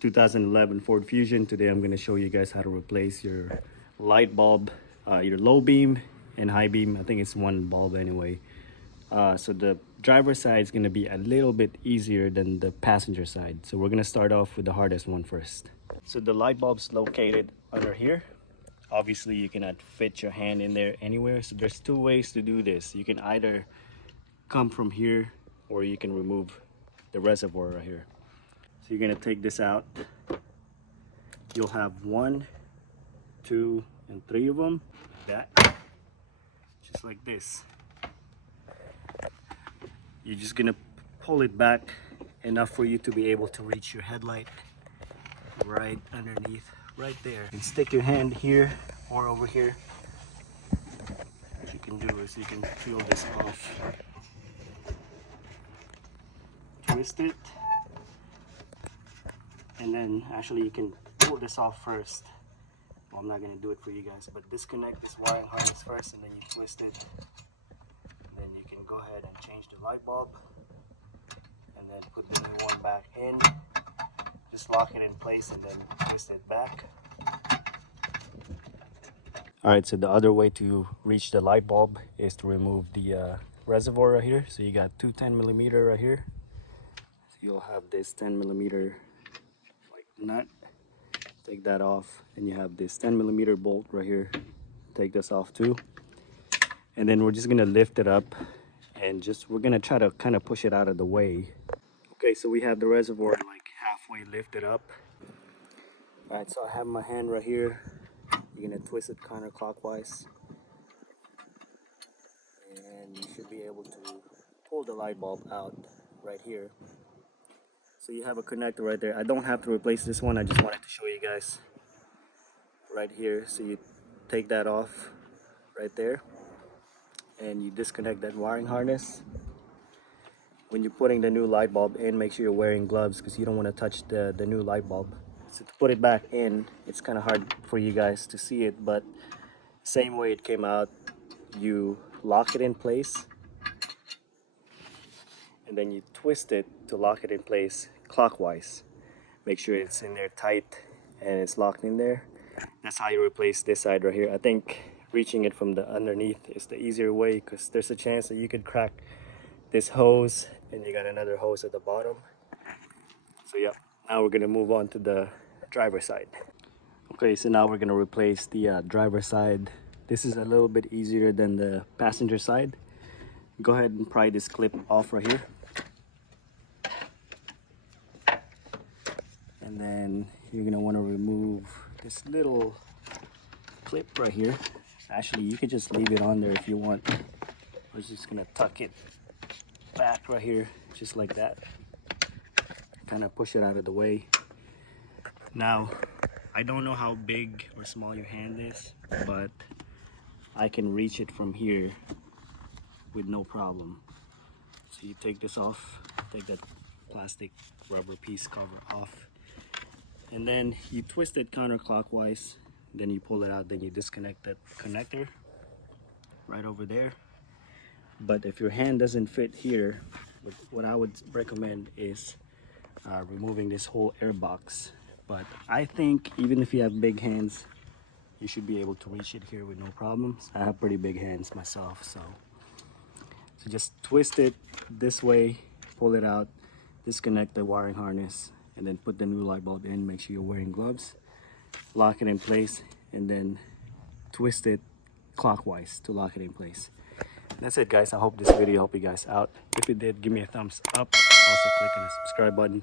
2011 Ford Fusion. Today I'm going to show you guys how to replace your light bulb, your low beam and high beam. I think it's one bulb anyway. So the driver side is going to be a little bit easier than the passenger side. So we're going to start off with the hardest one first. So the light bulb's located under here. Obviously you cannot fit your hand in there anywhere. So there's two ways to do this. You can either come from here or you can remove the reservoir right here. So you're going to take this out. You'll have 1, 2, and 3 of them like that, just like this. You're just gonna pull it back enough for you to be able to reach your headlight right underneath, right there. And stick your hand here or over here. What you can do is you can peel this off, twist it, and then actually you can pull this off first. Well, I'm not gonna do it for you guys, but disconnect this wiring harness first and then you twist it. Then you can go ahead and change the light bulb and then put the new one back in. Just lock it in place and then twist it back. Alright, so the other way to reach the light bulb is to remove the reservoir right here. So you got two 10mm right here. So you'll have this 10mm like nut. Take that off, and you have this 10mm bolt right here. Take this off too. And then we're just gonna lift it up and we're gonna try to kind of push it out of the way. Okay, so we have the reservoir like halfway lifted up. All right, so I have my hand right here. You're gonna twist it counterclockwise, and you should be able to pull the light bulb out right here. So you have a connector right there. I don't have to replace this one. I just wanted to show you guys right here. So you take that off right there, and you disconnect that wiring harness. When you're putting the new light bulb in, make sure you're wearing gloves because you don't want to touch the new light bulb. So to put it back in, it's kind of hard for you guys to see it, but same way it came out, you lock it in place and then you twist it to lock it in place clockwise. Make sure it's in there tight and it's locked in there. That's how you replace this side right here. I think reaching it from the underneath is the easier way because there's a chance that you could crack this hose and you got another hose at the bottom. So yeah, now we're gonna move on to the driver side. Okay, so now we're gonna replace the driver side. This is a little bit easier than the passenger side. Go ahead and pry this clip off right here. And then you're gonna wanna remove this little clip right here. Actually, you could just leave it on there if you want. We're just gonna tuck it back right here, just like that. Kind of push it out of the way. Now, I don't know how big or small your hand is, but I can reach it from here with no problem. So you take this off, take that plastic rubber piece cover off, and then you twist it counterclockwise, then you pull it out, then you disconnect that connector right over there. But if your hand doesn't fit here, what I would recommend is removing this whole air box. But I think even if you have big hands, you should be able to reach it here with no problems. I have pretty big hands myself, so just twist it this way, pull it out, disconnect the wiring harness, and then put the new light bulb in. Make sure you're wearing gloves, lock it in place, and then twist it clockwise to lock it in place. That's it, guys. I hope this video helped you guys out. If it did, give me a thumbs up. Also click on the subscribe button.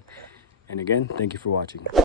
And again, thank you for watching.